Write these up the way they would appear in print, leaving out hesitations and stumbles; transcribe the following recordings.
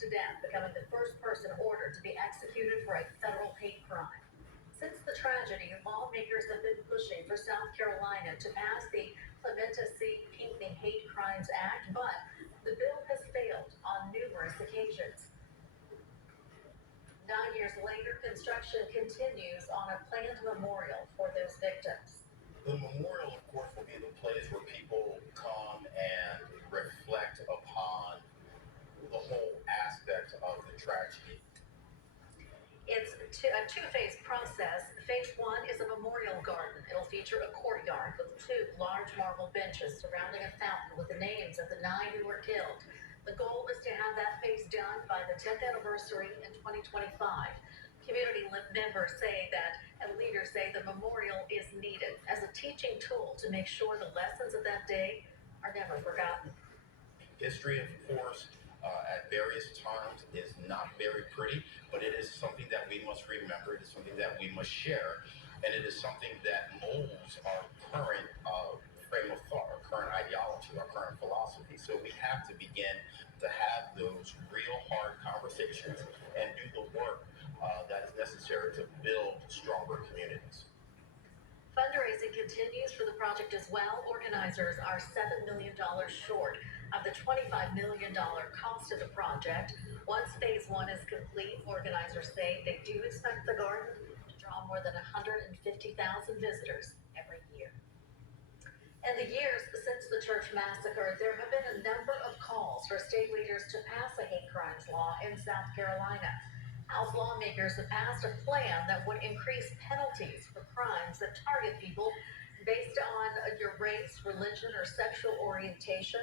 to death, becoming the first person ordered to be executed for a federal hate crime. Since the tragedy, lawmakers have been pushing for South Carolina to pass the Clementa C. Pinckney Hate Crimes Act, but the bill has failed on numerous occasions. 9 years later, construction continues on a planned memorial for those victims. The memorial, of course, will be the place where people come and reflect upon the whole aspect of the tragedy. It's a two-phase process. Phase one is a memorial garden. It'll feature a courtyard with two large marble benches surrounding a fountain with the names of the 9 who were killed. The goal is to have that phase done by the 10th anniversary in 2025. Community members say that, and leaders say the memorial is needed as a teaching tool to make sure the lessons of that day are never forgotten. History, of course, at various times is not very pretty, but it is something that we must remember. It is something that we must share, and it is something that molds our current frame of thought, our current ideology, our current philosophy. So we have to begin to have those real hard conversations and do the work that is necessary to build stronger communities. Fundraising continues for the project as well. Organizers are $7 million short of the $25 million cost of the project. Once phase one is complete, organizers say they do expect the garden to draw more than 150,000 visitors every year. In the years since the church massacre, there have been a number of calls for state leaders to pass a hate crimes law in South Carolina. House lawmakers have passed a plan that would increase penalties for crimes that target people based on your race, religion, or sexual orientation.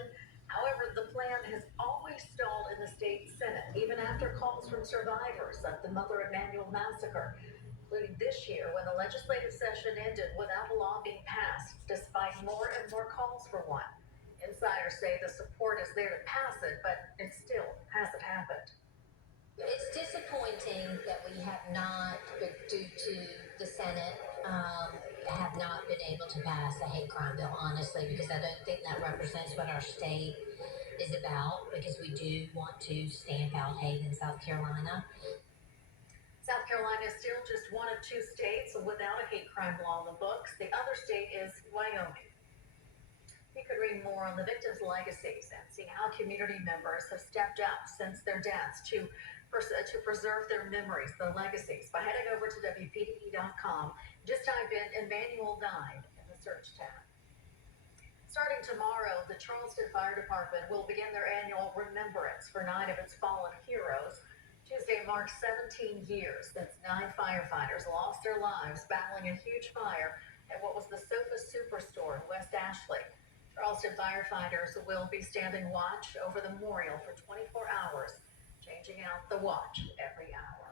However, the plan has always stalled in the state Senate, even after calls from survivors of the Mother Emanuel massacre, including this year when the legislative session ended without a law being passed, despite more and more calls for one. Insiders say the support is there to pass it, but it still hasn't happened. It's disappointing that we have not, due to the Senate, have not been able to pass a hate crime bill, honestly, because I don't think that represents what our state is about, because we do want to stamp out hate in South Carolina. South Carolina is still just one of two states without a hate crime law in the books. The other state is Wyoming. You could read more on the victims' legacies and see how community members have stepped up since their deaths to preserve their memories, their legacies, by heading over to WPDE.com. Just type in Emmanuel died in the search tab. Starting tomorrow, the Charleston Fire Department will begin their annual remembrance for 9 of its fallen heroes. Tuesday marks 17 years since 9 firefighters lost their lives battling a huge fire at what was the Sofa Superstore in West Ashley. Charleston firefighters will be standing watch over the memorial for 24 hours, changing out the watch every hour.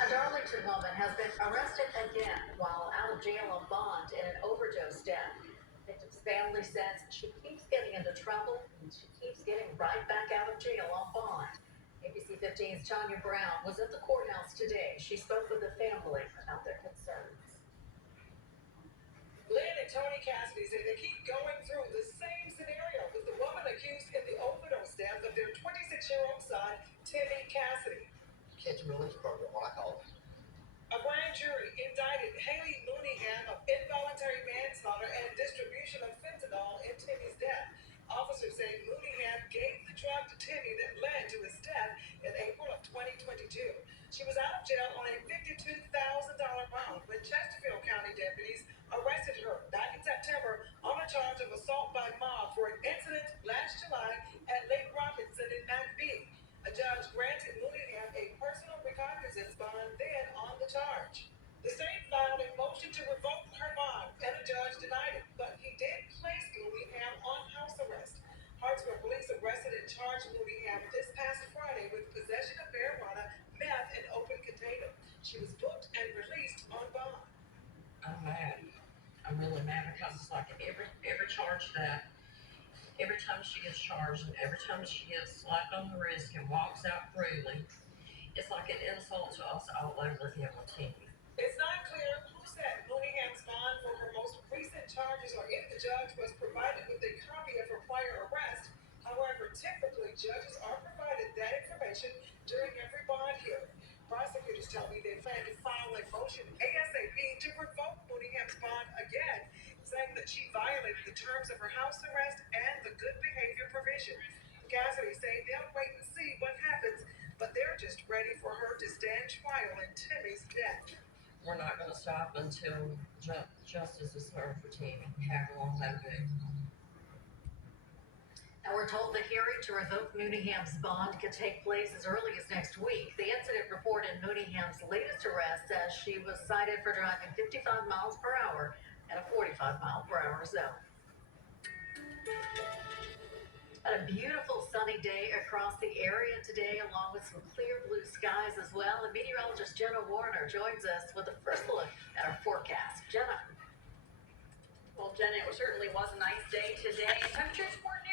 A Darlington woman has been arrested again while out of jail on bond in an overdose death. Victim's family says she keeps getting into trouble and she keeps getting right back out of jail on bond. ABC 15's Tanya Brown was at the courthouse today. She spoke with the family about their concerns. Lynn and Tony Cassidy say they keep going through the same scenario with the woman accused in the overdose death of their 26-year-old son, Timmy Cassidy. Kids Release Program, what I call it. A grand jury indicted Haley Mooneyham of involuntary manslaughter and distribution of fentanyl in Timmy's death. Officers say Mooneyham gave the drug to Timmy that led to his death in April of 2022. She was out of jail on a $52,000 bond when Chesterfield County deputies arrested her back in September on a charge of assault by mob for an incident last July at Lake Robinson in McBee. A judge granted Mooneyham a personal recognizance bond then on the charge. The state filed a motion to revoke her bond, and the judge denied it, but he did place Mooneyham on house arrest. Hartsville police arrested and charged Mooneyham this past Friday with possession of marijuana, meth, and open container. She was booked and released on bond. I'm mad. I'm really mad because it's like every charge that every time she gets charged and every time she gets slapped on the wrist and walks out freely, it's like an insult to us all over again with Timmy. It's not clear who set Mooneyham's bond for her most recent charges or if the judge was provided with a copy of her prior arrest. However, Typically, judges are provided that information during every bond hearing. Prosecutors tell me they plan to file a motion ASAP to revoke Mooningham's bond again, saying that she violated the terms of her house arrest and the good behavior provision. Cassidy say they'll wait and see what happens, but they're just ready for her to stand trial in Timmy's death. We're not going to stop until justice is served for Tammy, however long that'll be. Now we're told the hearing to revoke Mooningham's bond could take place as early as next week. The incident report in Mooningham's latest arrest says she was cited for driving 55 miles per hour in a 45-mile-per-hour zone. And a beautiful sunny day across the area today, along with some clear blue skies as well. And meteorologist Jenna Warner joins us with a first look at our forecast. Jenna. Well, Jenna, it certainly was a nice day today. Temperatures weren't